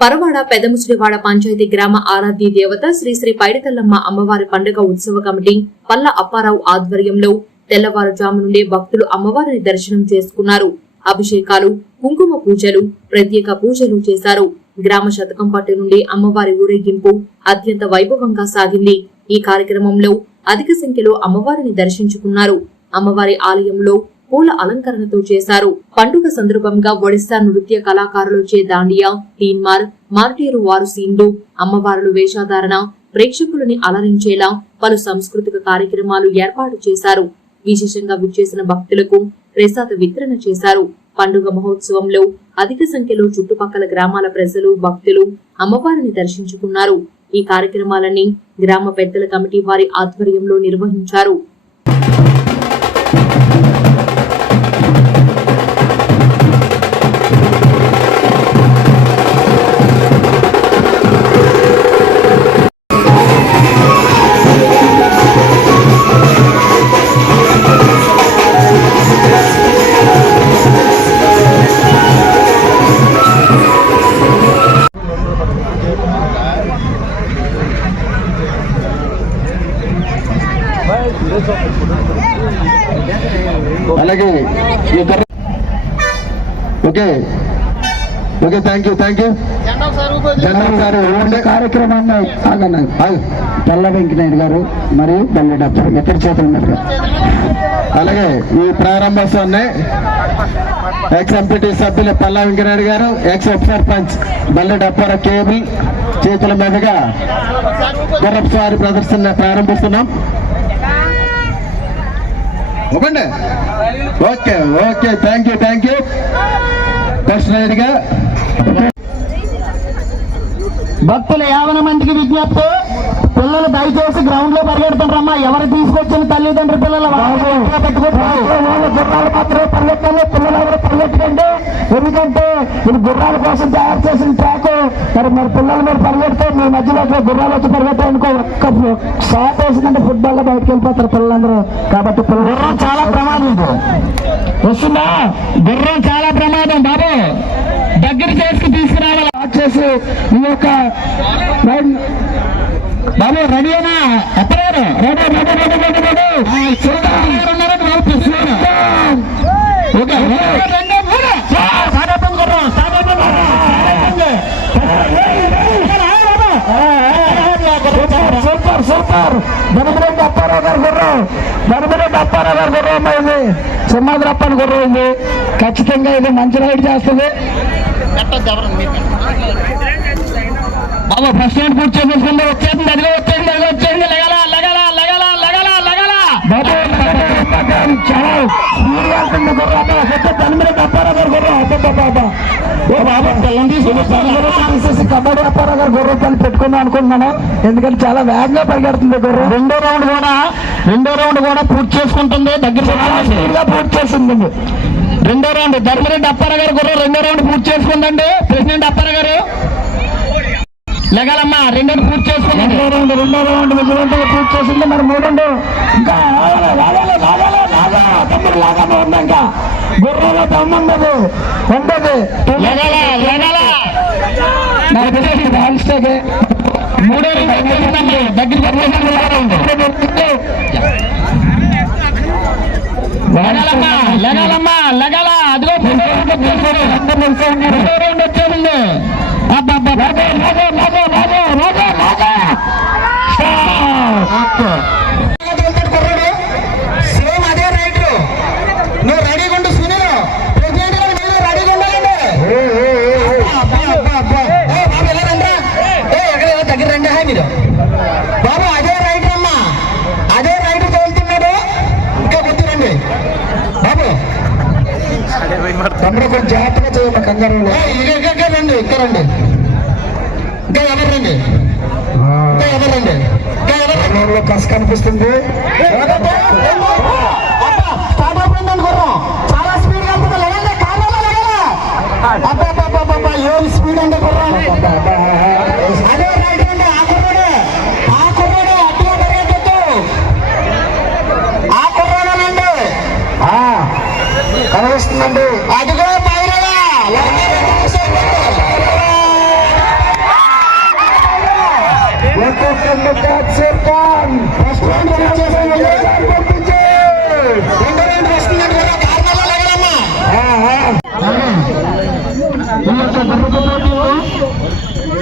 పరవాడ పెదముసిడివాడ పంచాయతీ గ్రామ ఆరాధ్య దేవత శ్రీ శ్రీ పైడితల్లమ్మ అమ్మవారి పండుగ ఉత్సవ కమిటీ పల్ల అప్పారావు ఆధ్వర్యంలో తెల్లవారుజాము నుండే భక్తులు అమ్మవారిని దర్శనం చేసుకున్నారు. అభిషేకాలు కుంకుమ పూజలు ప్రత్యేక పూజలు చేశారు. గ్రామ శతకం పట్టు నుండి అమ్మవారి ఊరేగింపు అత్యంత వైభవంగా సాగింది. ఈ కార్యక్రమంలో అధిక సంఖ్యలో అమ్మవారిని దర్శించుకున్నారు. అమ్మవారి ఆలయంలో పూల అలంకరణతో చేశారు. పండుగ సందర్భంగా ఒడిశా నృత్య కళాకారులొచ్చే దాండియా తీన్మార్ మార్టీరు వారు సీన్లు అమ్మవారులు వేషధారణ ప్రేక్షకులని అలరించేలా పలు సాంస్కృతిక కార్యక్రమాలు ఏర్పాటు చేశారు. విశేషంగా విచ్చేసిన భక్తులకు ప్రసాద వితరణ చేశారు. పండుగ మహోత్సవంలో అధిక సంఖ్యలో చుట్టుపక్కల గ్రామాల ప్రజలు భక్తులు అమ్మవారిని దర్శించుకున్నారు. ఈ కార్యక్రమాలన్నీ గ్రామ పెద్దల కమిటీ వారి ఆధ్వర్యంలో నిర్వహించారు. అలాగే ఈ okay. Okay thank you thank you general గారు రెండు కార్యక్రమాన్ని ఆగండి. పల్ల వెంకనాయుడు గారు మరియు బల్లెడప్ప ఇద్దరు చేతులు ఉన్నారు అలాగే ఈ ప్రారంభోత్సవాన్ని ఎక్స్ ఎంపీటీ సభ్యులు పల్లా వెంకనాయుడు గారు ఎక్స్ ఉప సర్పంచ్ బల్లె డప్పార కేబుల్ చేతుల మీదుగా గుర్రపు స్వారి ప్రదర్శన ప్రారంభిస్తున్నాం. ఇవ్వండి okay okay thank you thank you రైడ్గా భక్తులు యావన మందికి విజ్ఞప్తి. పిల్లలు దయచేసి గ్రౌండ్లో పరిగెడుతుంటారమ్మా ఎవరు తీసుకొచ్చిన పిల్లలు గుర్రాలు మాత్రమే పరిగెట్టాలి పిల్లలు ఎవరు పరిగెట్టకండి ఎందుకంటే ఇది గుర్రాల కోసం తయారు చేసిన ట్రాక్ మరి మరి పిల్లలు మీరు పరిగెడితే మీ మధ్యలో గుర్రాలు వచ్చి పరిగెట్టాలనుకో ఒక్క షాట్ వేసిందంటే ఫుట్బాల్లో బయటకు వెళ్ళిపోతారు పిల్లలందరూ. కాబట్టి గుర్రం చాలా ప్రమాదం ఇది. వస్తుందా? గుర్రం చాలా ప్రమాదం బాబు. దగ్గర చేసుకు తీసుకురావాలి. చేసి ఈ యొక్క బాబు రెడీ అయినా ఎప్పగారు ready ready ready ready ready. Okay రెండు మూడు సాధారణ గుర్రం సాధారణ సూపర్ సూపర్ ధనమరెడ్డి అప్పారావు గారు గుర్రం ధనమరెడ్డి అప్పారావు గారు గుర్రం అమ్మా ఇది సింహాద్రప్పని గుర్రం ఉంది. ఖచ్చితంగా ఇది మంచి రైడ్ చేస్తుంది. బాబా ఫస్ట్ హ్యాండ్ పూర్తి చేసేసుకుంటే వచ్చేసింది అదిగో వచ్చేసింది అదిగో వచ్చేసింది. లగల లగల లగల బాబు చాలా గుర్రం ధనమరెడ్డి అప్పారావు గారు గుర్రం అబ్బా ఓ బాబా కబడ్డీ అప్పారావు గారు గుర్రం పని పెట్టుకుందాం అనుకుంటున్నాను. ఎందుకంటే చాలా వేగంగా పరిగెడుతుంది గుర్రం. రెండో రౌండ్ కూడా రెండో రౌండ్ కూడా పూర్తి చేసుకుంటుంది. దగ్గర పూర్తి చేసింది రెండో రౌండ్ ధర్మరెడ్డి అప్పారా గారు గుర్రం రెండో రౌండ్ పూర్తి చేసుకుందండి. ప్రెసిడెంట్ అప్పారా గారు. లగాలమ్మా రెండో పూర్తి చేసుకుంది రెండో రౌండ్ రెండో రౌండ్ విజయవంతంగా పూర్తి చేసింది మరి మూడో ఇంకా లాగాలి, లాగాలి, లాగాలి, లాగా. తమ్ముడు లాగానే ఉంది ఇంకా గుర్రంలో దమ్మున్నది ఉంటది మూడో దగ్గర లగాలమ్మా లగాల. అదిగో వచ్చేసింది. అబ్బబ్బా తమ్ముడు కొంచెం జాగ్రత్తగా చేయండి కంగారు రండి ఇక్కడ రండి. ఇంకా ఎవరు రండి? ఇంకా ఎవరు రండి? ఇంకా ఎవరు కసి కనిపిస్తుంది. ఏం స్పీడ్ అంటే గుర్రం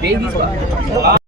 Babies.